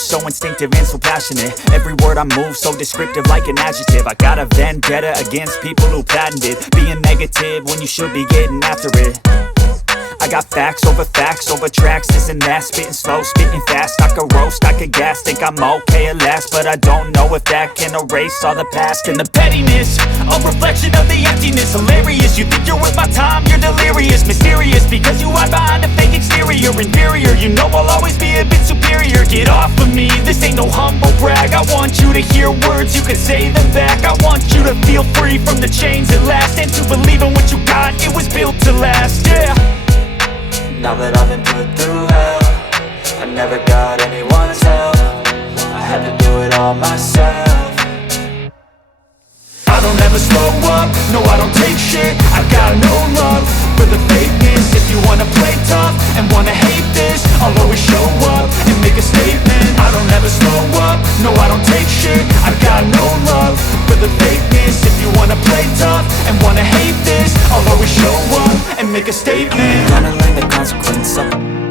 So instinctive and so passionate. Every word I move so descriptive like an adjective. I got a vendetta against people who patented being negative when you should be getting after it. I got facts over tracks, this and that. Spitting slow, spitting fast. I could roast, I could gas. Think I'm okay at last, but I don't know if that can erase all the past. And the pettiness, a reflection of the emptiness. Hilarious, you think you're worth my time, you're delirious. Mysterious, because you hide behind a fake exterior. Inferior, you know I'll always be a bit superior. Get off of me, this ain't no humble brag. I want you to hear words, you can say them back. I want you to feel free from the chains at last, and to believe in what you got, it was built to last, yeah. Now that I've been put through hell, I never got anyone's help. I had to do it all myself. I don't ever slow up, no I don't take shit. I got no love for the fakeness. If you wanna play tough and wanna hate this, I'll always show up and make a statement. I don't ever slow up, no I don't take shit. I got no love for the fakeness. If you wanna play tough and wanna hate this, I'll always show up and make a statement. Gonna learn the consequence of